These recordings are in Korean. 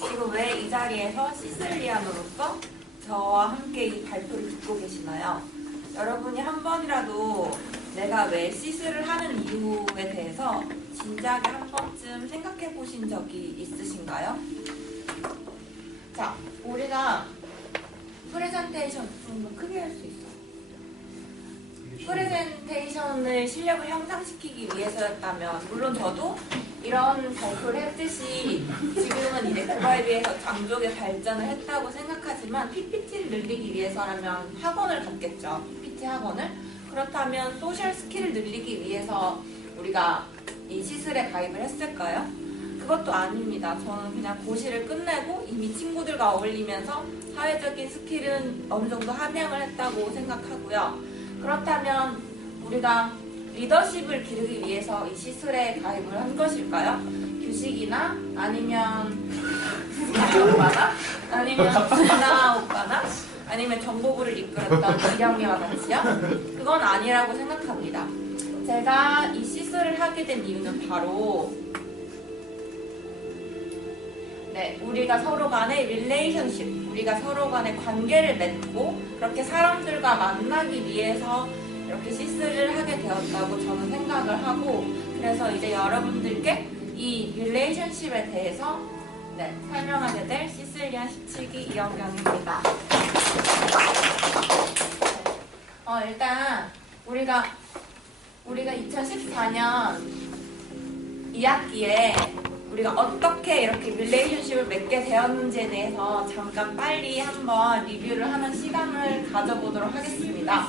그리고 왜 이 자리에서 시슬리안으로서 저와 함께 이 발표를 듣고 계시나요? 여러분이 한 번이라도 내가 왜 시스를 하는 이유에 대해서 진지하게 한 번쯤 생각해 보신 적이 있으신가요? 자, 우리가 프레젠테이션 좀 더 크게 할 수 있어. 프레젠테이션을 실력을 향상시키기 위해서였다면, 물론 저도 이런 발표를 했듯이 지금은 이제 그거에 비해서 장족의 발전을 했다고 생각하지만 PPT를 늘리기 위해서라면 학원을 갔겠죠. PPT 학원을. 그렇다면 소셜 스킬을 늘리기 위해서 우리가 이 시슬에 가입을 했을까요? 그것도 아닙니다. 저는 그냥 고시를 끝내고 이미 친구들과 어울리면서 사회적인 스킬은 어느 정도 함양을 했다고 생각하고요. 그렇다면 우리가 리더십을 기르기 위해서 이 시술에 가입을 한 것일까요? 규식이나 아니면 오빠나 아니면 준아 오빠나 아니면 정보부를 이끌었던 이령이와 같이요? 그건 아니라고 생각합니다. 제가 이 시술을 하게 된 이유는 바로 우리가 서로 간의 릴레이션십, 우리가 서로 간의 관계를 맺고 그렇게 사람들과 만나기 위해서 이렇게 시스를 하게 되었다고 저는 생각을 하고, 그래서 이제 여러분들께 이 릴레이션십에 대해서 설명하게 될 시슬리안 17기 이영경입니다. 일단 우리가 2014년 2학기에 우리가 어떻게 이렇게 릴레이션십을 맺게 되었는지에 대해서 잠깐 빨리 한번 리뷰를 하는 시간을 가져보도록 하겠습니다.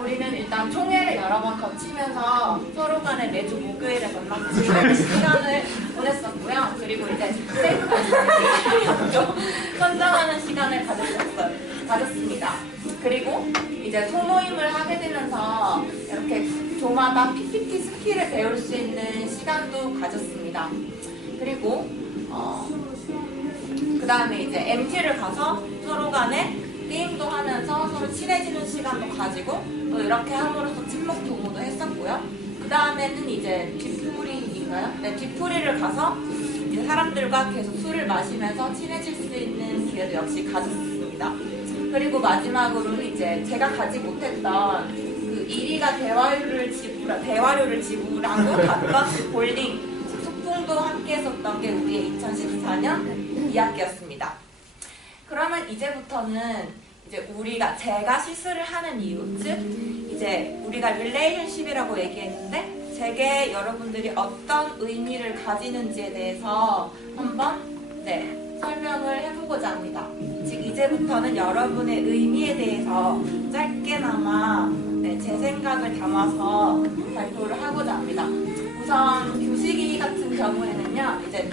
우리는 일단 총회를 여러 번 거치면서 서로 간에 매주 목요일에 만나서 즐거운 시간을 보냈었고요. 그리고 이제 선정하는 시간을 가졌습니다. 그리고 이제 소모임을 하게 되면서 이렇게 조마다 PPT 스킬을 배울 수 있는 시간도 가졌습니다. 그리고 그 다음에 이제 MT를 가서 서로 간에 게임도 하면서 서로 친해지는 시간도 가지고 또 이렇게 함으로써 친목 도모도 했었고요. 그 다음에는 이제 뒤풀이인가요? 뒤풀이를 가서 이제 사람들과 계속 술을 마시면서 친해질 수 있는 기회도 역시 가졌습니다. 그리고 마지막으로는 이제 제가 가지 못했던 그 1위가 대화료를 지불하고 갔던 그 볼링 도 함께 했었던 게 우리의 2014년 2학기였습니다. 그러면 이제부터는 이제 제가 시술을 하는 이유, 즉 이제 우리가 릴레이션십이라고 얘기했는데 제게 여러분들이 어떤 의미를 가지는지에 대해서 한번 설명을 해보고자 합니다. 즉 이제부터는 여러분의 의미에 대해서 짧게나마 제 생각을 담아서 발표를 하고자 합니다. 우선 교식이 같은 경우에는요, 이제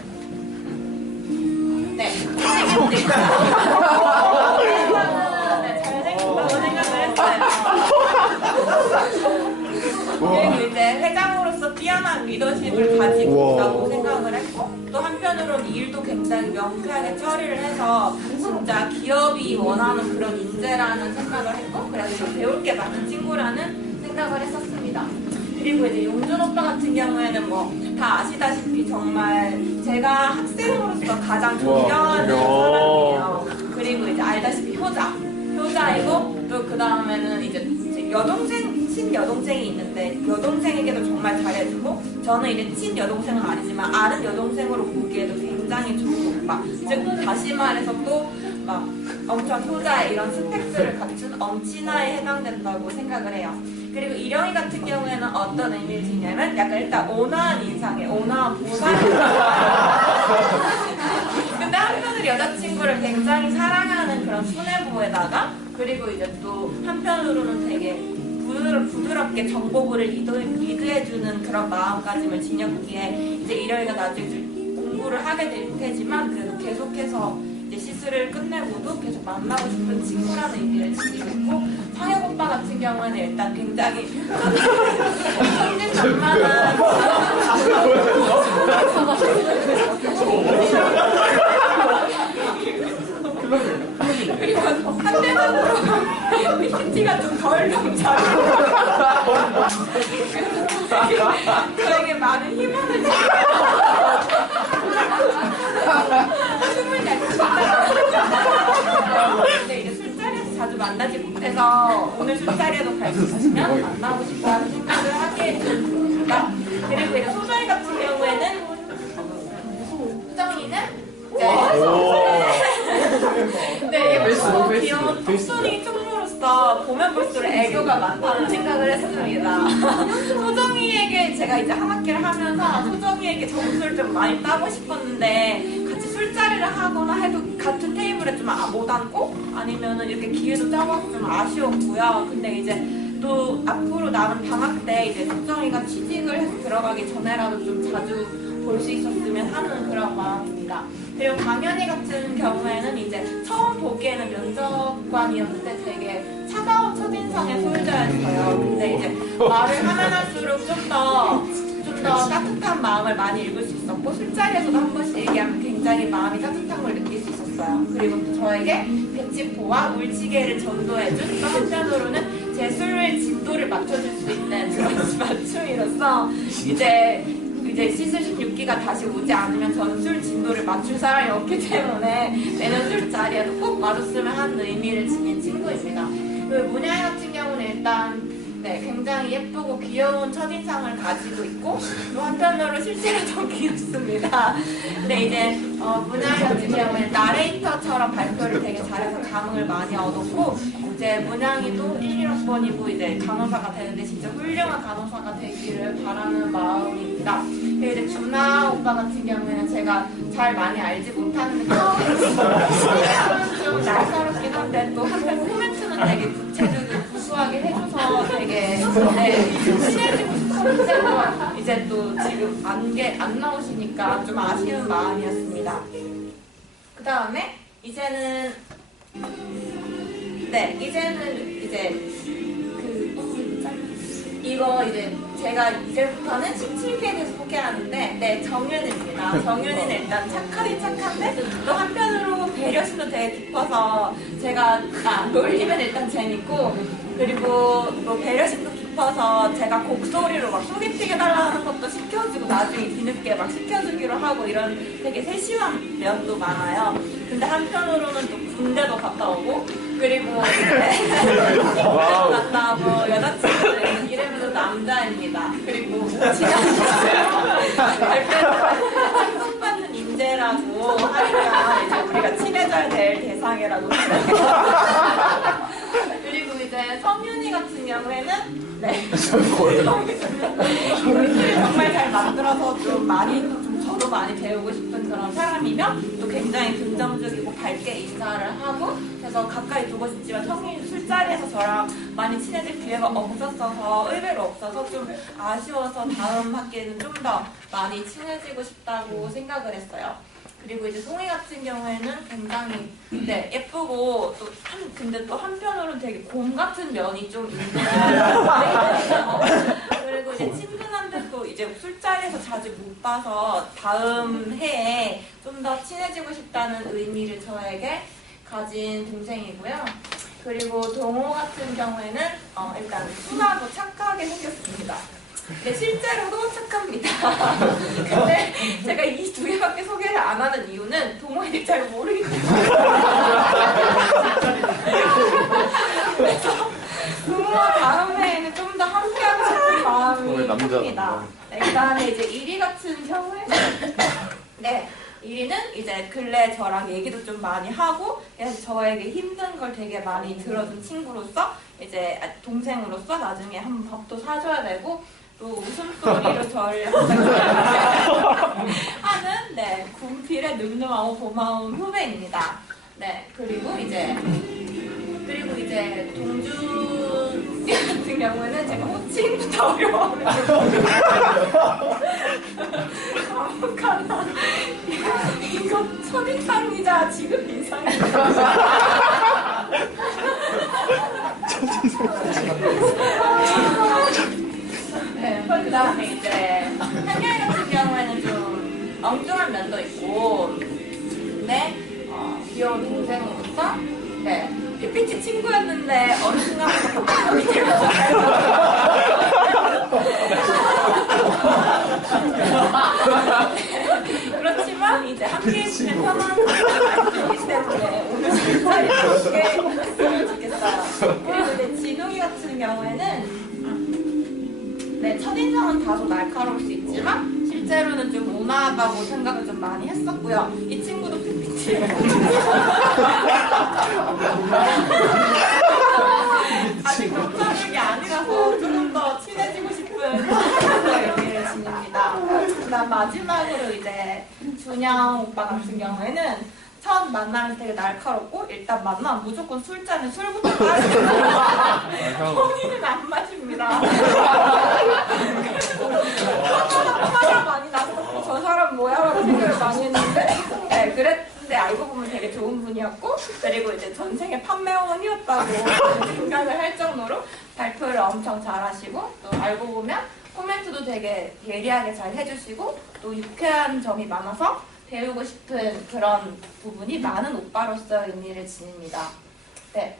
잘생겼다고 생각을 했어요. 그리고 이제 회장으로서 뛰어난 리더십을 가지고 있다고 생각을 했고, 또 한편으로는 일도 굉장히 명쾌하게 처리를 해서 진짜 기업이 원하는 그런 인재라는 생각을 했고, 그래서 배울 게 많은 친구라는 생각을 했었습니다. 그리고 이제 용준 오빠 같은 경우에는 뭐 다 아시다시피 정말 제가 학생으로서 가장 존경하는 사람이에요. 그리고 이제 알다시피 효자이고 또 그 다음에는 이제 친여동생이 있는데 여동생에게도 정말 잘해주고, 저는 이제 친여동생은 아니지만 아는 여동생으로 보기에도 굉장히 좋은 오빠. 즉 다시 말해서 또 막 엄청 효자의 이런 스펙들을 갖춘 엄친아에 해당된다고 생각을 해요. 그리고 이령이 같은 경우에는 어떤 의미를 지냐면 약간 일단 온화한 인상에 온화한 보살을 근데 한편으로 여자친구를 굉장히 사랑하는 그런 순애보에다가, 그리고 이제 또 한편으로는 되게 부드럽게 정보부를 리드해주는 그런 마음가짐을 지녔기에 이제 이령이가 나중에 공부를 하게 될 테지만 그래도 계속해서 이제 시술을 끝내고도 계속 만나고 싶은 친구라는 의미를 지니고 있고, 상혁 오빠 같은 경우에는 일단 굉장히 천진난만한 그리고 한대만으로 PPT가 좀 덜 넘쳐요. 저에게 많은 희망을 주고 24 만나지 못해서 오늘 술자리에도 갈 수 있으면 만나고 싶다는 생각을 하게 됩니다. 그리고 이제 소정이 같은 경우에는 소정이는 네, 예쁘고 귀여운 톡소리 총무로서 보면 볼수록 애교가 많다는 생각을 했습니다. 소정이에게 제가 이제 한 학기를 하면서 소정이에게 점수를 좀 많이 따고 싶었는데 같이 술자리를 하거나 해도 같은 테이블에 좀 못 앉고 아니면은 이렇게 기회도 짜고 좀 아쉬웠고요. 근데 이제 또 앞으로 남은 방학 때 이제 소정이가 취직을 해서 들어가기 전에라도 좀 자주 볼 수 있었으면 하는 그런 마음입니다. 그리고 강연이 같은 경우에는 이제 처음 보기에는 면접관이었는데 되게 차가운 첫인상의 소유자였어요. 근데 이제 말을 하면 할수록 좀 더 따뜻한 마음을 많이 읽을 수 있었고 술자리에서도 한 번씩 얘기하면 굉장히 마음이 따뜻한 걸 느낄 수 있었어요. 그리고 또 저에게 배치포와 물찌개를 전도해준 또 한편으로는 제 술 진도를 맞춰줄 수 있는 그런 맞춤이로서 이제 시술 16기가 다시 오지 않으면 저는 술 진도를 맞출 사람이 없기 때문에 내년 술자리에도 꼭 와줬으면 하는 의미를 지닌 친구입니다. 그리고 문야이 같은 경우는 일단 굉장히 예쁘고 귀여운 첫인상을 가지고 있고 또 한편으로 실제로도 귀엽습니다. 근데 이제 문야이 같은 경우는 나레이터처럼 발표를 되게 잘해서 감흥을 많이 얻었고 이제 문양이도 11학번이고 이제 간호사가 되는데 진짜 훌륭한 간호사가 되기를 바라는 마음입니다. 그리고 이제 준하 오빠 같은 경우에는 제가 잘 많이 알지 못하는 코멘트는 좀 날카롭긴 한데 또 한편 코멘트는 되게 구체적이고 구수하게 해줘서 되게 친해지고 싶었는데 이제 또 지금 안 나오시니까 좀 아쉬운 마음이었습니다. 그 다음에 이제는 이거 이제 제가 이제부터는 17기에 대해서 소개하는데 정윤입니다. 정윤이는 일단 착하긴 착한데 또 한편으로 배려심도 되게 깊어서 제가 놀리면 일단 재밌고 그리고 또 배려심도 깊어서 제가 곡소리로 막 소개팅 해달라는 것도 시켜주고 나중에 뒤늦게 막 시켜주기로 하고 이런 되게 세심한 면도 많아요. 근데 한편으로는 또 군대도 갔다 오고 그리고 군대도 갔다 오고 여자친구들 이름도 남자입니다. 그리고 축복받는 인재라고 하니까 이제 우리가 친해져야 될 대상이라고 생각해요. 그리고 이제 성윤이 같은 경우에는 요리를 정말 잘 만들어서 좀 저도 많이 배우고 싶은 그런 사람이며 또 굉장히 긍정적이고 밝게 인사를 하고 그래서 가까이 두고 싶지만 성윤이 술자리에서 저랑 많이 친해질 기회가 없었어서 의외로 없어서 좀 아쉬워서 다음 학기에는 좀 더 많이 친해지고 싶다고 생각을 했어요. 그리고 이제 송이 같은 경우에는 굉장히 예쁘고 근데 또 한편으로는 되게 곰 같은 면이 좀 있는 그리고 이제 친근한데 또 이제 술자리에서 자주 못 봐서 다음 해에 좀 더 친해지고 싶다는 의미를 저에게 가진 동생이고요. 그리고 동호 같은 경우에는 일단 순하고 착하게 생겼습니다. 네, 실제로도 착합니다. 근데 제가 이 두 개밖에 소개를 안 하는 이유는 동호인을 잘 모르기 때문에. 그래서 동호와 다음 해에는 좀 더 함께하고 싶은 마음이 큽니다. 네, 그 다음에 이제 1위 같은 경우에 이리는 이제 근래 저랑 얘기도 좀 많이 하고 그래서 저에게 힘든 걸 되게 많이 들어준 친구로서 이제 동생으로서 나중에 한번 밥도 사줘야 되고 또 웃음소리로 저를 하는 군필의 늠름하고 고마운 후배입니다. 그리고 이제 동준 같은 경우는 제가 호칭부터 어려워요. 아무거나 이거 첫인상이자 지금 인상이자 그 다음에 이제 한결 같은 경우에는 좀 엉뚱한 면도 있고 근데 귀여운 동생으로서 PPT 친구였는데 어느 순간부터 복합이 되면서 그렇지만 이제 함께 있으면 편한 사람이기 때문에 오늘 진짜 이렇게 했으면 좋겠어요. 그리고 이제 진웅이 같은 경우에는 네, 첫인상은 다소 날카로울 수 있지만 실제로는 좀 온화하다고 생각을 좀 많이 했었고요. 이 친구도 PPT에 아직 독자적이 아니라서 조금 더 친해지고 싶은 의미를 지닙니다. 그다음 마지막으로 이제 준영 오빠 같은 경우에는 첫 만나면 되게 날카롭고 일단 만나면 무조건 술잔에 술부터 따르고 본인은 안 마십니다. 화가 많이 나서 저 사람 뭐야? 라고 생각을 많이 했는데 네, 그랬는데 알고 보면 되게 좋은 분이었고 그리고 이제 전생에 판매원이었다고 생각을 할 정도로 발표를 엄청 잘하시고 또 알고 보면 코멘트도 되게 예리하게 잘 해주시고 또 유쾌한 점이 많아서 배우고 싶은 그런 부분이 많은 오빠로서 의미를 지닙니다. 네.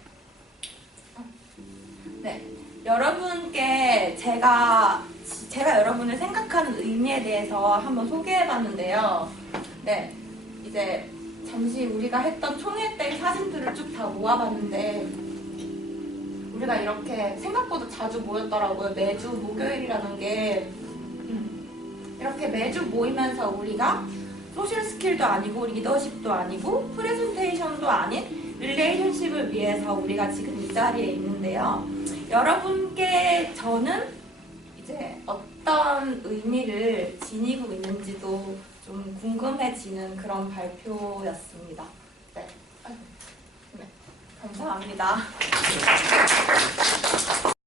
네. 여러분께 제가 여러분을 생각하는 의미에 대해서 한번 소개해봤는데요. 네. 이제 잠시 우리가 했던 총회 때 사진들을 쭉 다 모아봤는데 우리가 이렇게 생각보다 자주 모였더라고요. 매주 목요일이라는 게 이렇게 매주 모이면서 우리가 소셜 스킬도 아니고 리더십도 아니고 프레젠테이션도 아닌 릴레이션십을 위해서 우리가 지금 이 자리에 있는데요. 여러분께 저는 이제 어떤 의미를 지니고 있는지도 좀 궁금해지는 그런 발표였습니다. 네, 네. 감사합니다.